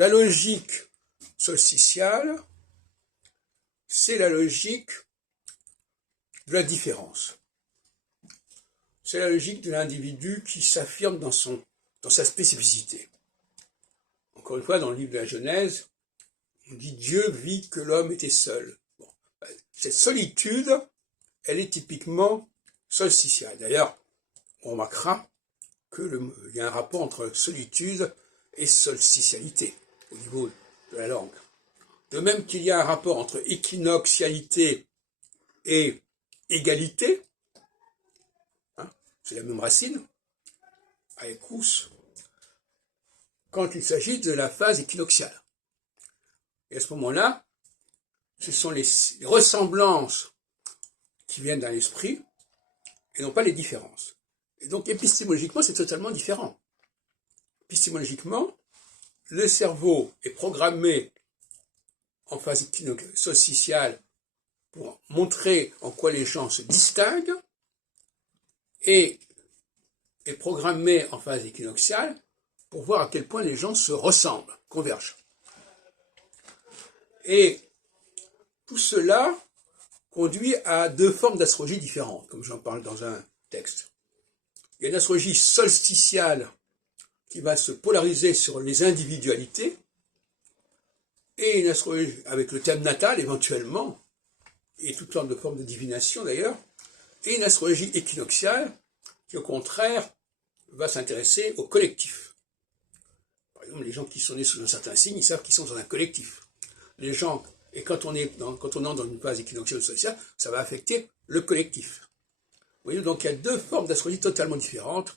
La logique solsticiale, c'est la logique de la différence. C'est la logique de l'individu qui s'affirme dans sa spécificité. Encore une fois, dans le livre de la Genèse, on dit Dieu vit que l'homme était seul. Bon, cette solitude, elle est typiquement solsticiale. D'ailleurs, on remarquera qu'il y a un rapport entre solitude et solsticialité au niveau de la langue. De même qu'il y a un rapport entre équinoxialité et égalité, hein, c'est la même racine, aequus, quand il s'agit de la phase équinoxiale. Et à ce moment-là, ce sont les ressemblances qui viennent dans l'esprit et non pas les différences. Et donc épistémologiquement, c'est totalement différent. Épistémologiquement, le cerveau est programmé en phase solsticiale pour montrer en quoi les gens se distinguent et est programmé en phase équinoxiale pour voir à quel point les gens se ressemblent, convergent. Et tout cela conduit à deux formes d'astrologie différentes, comme j'en parle dans un texte. Il y a une astrologie solsticiale qui va se polariser sur les individualités, et une astrologie avec le thème natal éventuellement, et toutes sortes de formes de divination d'ailleurs, et une astrologie équinoxiale qui au contraire va s'intéresser au collectif. Par exemple, les gens qui sont nés sous un certain signe, ils savent qu'ils sont dans un collectif. Les gens, et quand on entre dans une phase équinoxiale solsticiale, ça va affecter le collectif. Vous voyez, donc il y a deux formes d'astrologie totalement différentes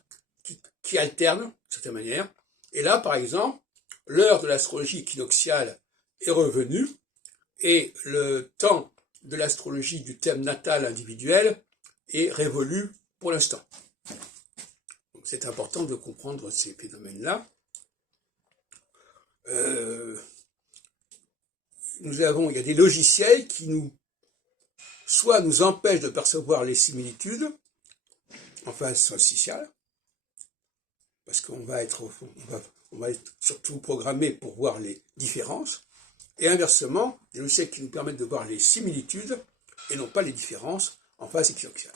qui alternent, de certaine manière. Et là, par exemple, l'heure de l'astrologie équinoxiale est revenue et le temps de l'astrologie du thème natal individuel est révolu pour l'instant. C'est important de comprendre ces phénomènes-là. Il y a des logiciels qui soit nous empêchent de percevoir les similitudes en phase solsticiale, parce qu'on va être surtout programmé pour voir les différences, et inversement, des logiciels qui nous permettent de voir les similitudes et non pas les différences en phase équinoxiale.